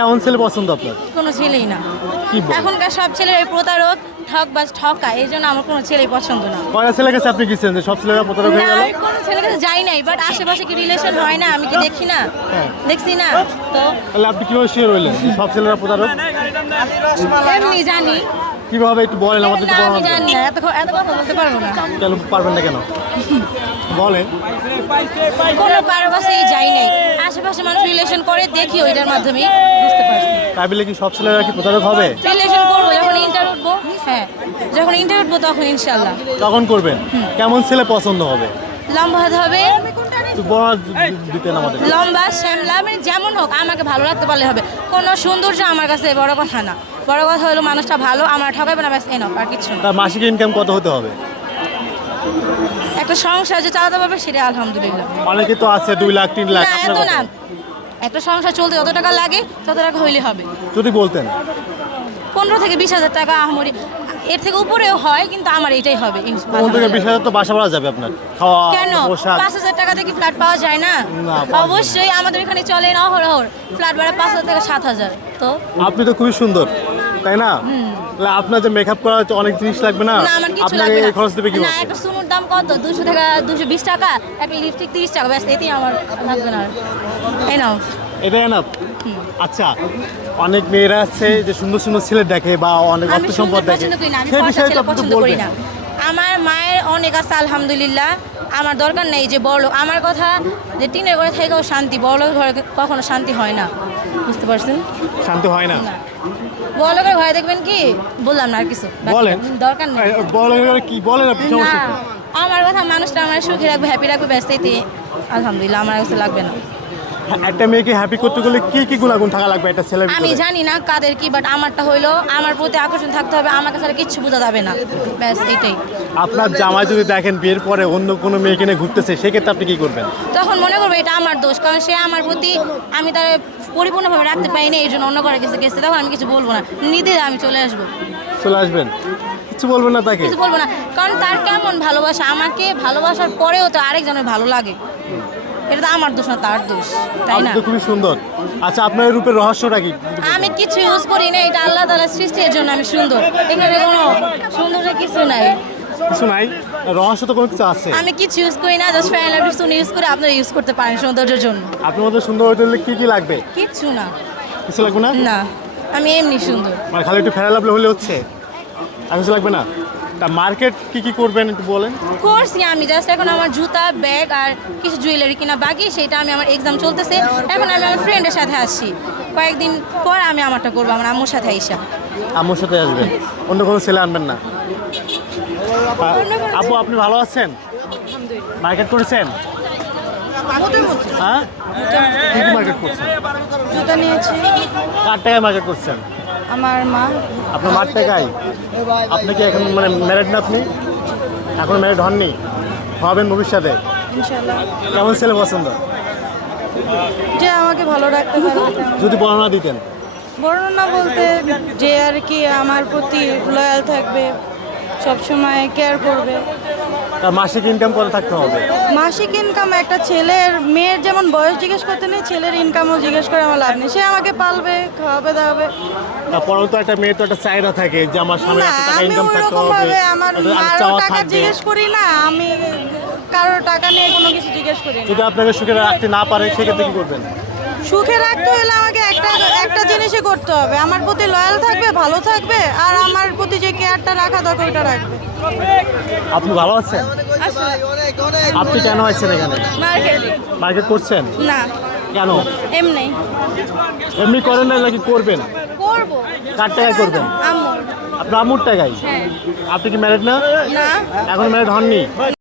কেমন ছেলে পছন্দ আপনার? কোনো ছেলেই না। কি বলেন? এখনকার সব ছেলেরা প্রতারক, ঠকবাজ, ঠকায়, এই জন্য আমার কোনো ছেলেই পছন্দ না। কয়টা ছেলের কাছে আপনি গেছেন যে সব ছেলেরা প্রতারক হয়ে না, গেল? আমি কোনো ছেলের কাছে যাই নাই, বাট আশেপাশে কি রিলেশন হয় না, আমি কি দেখি না? হ্যাঁ। দেখছি না তো তাহলে আপনি কিভাবে শিওর হইলেন যে সব ছেলেরা প্রতারক? এমনি জানি কিভাবে একটু বলেন আমাদের না, একটু আমি প্রমাণ দেন। জানি না, এত কথা বলতে পারবো না। কেন পারবেন না কেন? বলেন। কোনো কারো কাছেই যাই নাই, আশেপাশে মানুষ রিলেশন করে দেখি, ওইটার মাধ্যমে বুঝতে পারছি। তাই বলে কি সব ছেলেরা কি প্রতারক হবে? রিলেশন করবো যখন ইন্টার উঠবো, হ্যাঁ যখন ইন্টার উঠবো তখন ইনশাল্লাহ। তখন করবেন। কেমন ছেলে পছন্দ হবে? লম্বা হতে হবে, একটু বর্ণনা দিতেন আমাদের। লম্বা শ্যামলা, মানে যেমন হোক আমাকে ভালো রাখতে পারলে হবে। কোনো সৌন্দর্য আমার কাছে বড় কথা না, বড় কথা হলো মানুষটা ভালো, আমার ঠকাবে না, ব্যাস এনফ, আর কিছু না। তার মাসিক ইনকাম কত হতে হবে? একটা সংসার যে চালাতে পারবে সেটা আলহামদুলিল্লাহ। অনেকে তো আছে 2 লাখ 3 লাখ, না, আপনার এত কত? না, একটা সংসার চলতে যত টাকা লাগে তত টাকা হইলে হবে। যদি বলতেন। 15 থেকে 20 হাজার টাকা আহামরি, এর থেকে উপরেও হয়, কিন্তু আমার এটাই হবে 15 থেকে 20,000 তো বাসা ভাড়া যাবে আপনার, খাওয়া কেন পোশাক। 5,000 টাকা থেকে ফ্ল্যাট পাওয়া যায় না? না, পাওয়া যায় না। অবশ্যই আমাদের এখানে চলে না অহরহ, ফ্ল্যাট ভাড়া 5,000 থেকে 7,000। তো আপনি তো খুবই সুন্দর, তাই না? তাহলে আপনার যে মেকআপ করা হচ্ছে অনেক জিনিস লাগবে না? না, আমার কিছু আপনাকে লাগবে এই খরচ দেবে না। কি? না, একটা সুনুর দাম কত? 200 থেকে 220 টাকা, একটা লিপস্টিক 30 টাকা, ব্যাস এতেই আমার লাগবে না। এনাফ। এটাই না? আচ্ছা, অনেক মেয়েরা আছে যে সুন্দর সুন্দর ছেলে দেখে বা অনেক আমি অর্থ সুন্দর সম্পদ দেখে, পছন্দ করি না, আমি সেই ফর্সা বিষয়ে তো ছেলে আপনি পছন্দ করি বলবেন। না। আমার মায়ের অনেক আছে আলহামদুলিল্লাহ, আমার দরকার নেই যে বড় লোক। আমার কথা যে টিনের ঘরে থেকেও শান্তি, বড় লোকের ঘরে কখনো শান্তি হয় না, বুঝতে পারছেন? শান্তি হয় না? না, বড় লোকের ঘরে দেখবেন কি, বললাম না আর কিছু, বলেন। দরকার নেই। বলেন কি বলেন আপনি, না, সমস্যা কি? আমার কথা মানুষটা আমার সুখী রাখবে, হ্যাপি রাখবে, ব্যস্ত এতে আলহামদুলিল্লাহ, আমার কাছে লাগবে না। একটা মেয়েকে হ্যাপি করতে গেলে কি কি গুণাগুণ থাকা লাগবে একটা ছেলের আমি ভিতরে? জানি না কাদের কি, বাট আমারটা হইলো আমার প্রতি আকর্ষণ থাকতে হবে, আমার কাছে আর কিচ্ছু বোঝা যাবে না, ব্যাস এইটাই। আপনার জামাই যদি দেখেন বিয়ের পরে অন্য কোনো মেয়েকে নিয়ে ঘুরতেছে, সেক্ষেত্রে আপনি কি করবেন? তখন মনে করবো এটা আমার দোষ, কারণ সে আমার প্রতি, আমি তার পরিপূর্ণভাবে রাখতে পারিনি, এই জন্য অন্য করে গেছে গেছে, তখন আমি কিছু বলবো না, নিদে আমি চলে আসবো, চলে আসবেন, কিছু বলবেন না তাকে? কিছু বলবো না, কারণ তার কেমন ভালোবাসা, আমাকে ভালোবাসার পরেও তো আরেকজনের ভালো লাগে, এটা তো আমার দোষ না, তার দোষ, তাই আপনি না? তো খুবই সুন্দর। আচ্ছা, আপনার এই রূপের রহস্যটা কি? আমি কিছু ইউজ করি না, এটা আল্লাহ তাআলার সৃষ্টির জন্য আমি সুন্দর, এখানে কোনো সৌন্দর্য কিছু নাই, কিছু নাই, রহস্য তো কোনো কিছু আছে। আমি কিছু ইউজ করি না, জাস্ট ফ্যান লাভ ইউজ করে, আপনারা ইউজ করতে পারেন সৌন্দর্যের জন্য। আপনার মধ্যে সুন্দর হতে হলে কি কি লাগবে? কিচ্ছু না, কিছু লাগবে না? না, আমি এমনি সুন্দর। মানে খালি একটু ফেরা লাভলে হলে হচ্ছে, আর কিছু লাগবে না? তা মার্কেট কি কি করবেন একটু বলেন। করছি আমি, জাস্ট এখন আমার জুতা, ব্যাগ আর কিছু জুয়েলারি কিনা বাকি, সেটা আমি, আমার এক্সাম চলতেছে, এখন আমি আমার ফ্রেন্ডের সাথে আসছি, কয়েকদিন পর আমি আমারটা করবো, আমার আম্মুর সাথে আইসা। আম্মুর সাথে আসবেন, অন্য কোনো ছেলে আনবেন না? আপু, আপনি ভালো আছেন? মার্কেট করেছেন? হ্যাঁ, কি কি মার্কেট করছেন? জুতা নিয়েছি কার টাকায় মার্কেট করছেন? আমার মা। আপনার মার টাকায়? আপনি কি এখন মানে ম্যারিড না? আপনি এখন ম্যারিড হননি, হবেন ভবিষ্যতে? ইনশাল্লাহ, কেমন ছেলে পছন্দ? যে আমাকে ভালো রাখতে পারে। যদি বর্ণনা দিতেন। বর্ণনা বলতে যে আর কি আমার প্রতি লয়াল থাকবে, সবসময় কেয়ার করবে। তার মাসিক ইনকাম কত থাকতে হবে? মাসিক ইনকাম একটা ছেলের, মেয়ের যেমন বয়স জিজ্ঞেস করতে নেই, ছেলের ইনকামও জিজ্ঞেস করে আমার লাভ নেই, সে আমাকে পালবে, খাওয়াবে, দাওয়াবে। তারপরেও তো একটা মেয়ে তো একটা চাহিদা থাকে যে আমার সামনে না, এত টাকা আমি ইনকাম থাকতে ওরকম হবে, ভাবে আমার একটা মারও চাওয়া টাকা থাকবে। জিজ্ঞেস করি না, আমি কারোর টাকা নিয়ে কোনো কিছু জিজ্ঞেস করি না। যদি আপনাকে সুখে রাখতে না পারে সেক্ষেত্রে কি করবেন? সুখে রাখতে হলে আমাকে একটা জিনিসই করতে হবে, আমার প্রতি লয়াল থাকবে, ভালো থাকবে, আর আমার প্রতি যে কেয়ারটা রাখা দরকার ওটা রাখবে। আপনি ভালো আছেন? আপনি কেন আছেন এখানে? মার্কেট মার্কেট করছেন? না, কেন? এমনি এমনি করেন না নাকি করবেন? করবো, কার টাকায় করবেন? আম্মুর। আপনার আম্মুর টাকায়? হ্যাঁ। আপনি কি ম্যারিড না? না, এখন ম্যারিড হননি?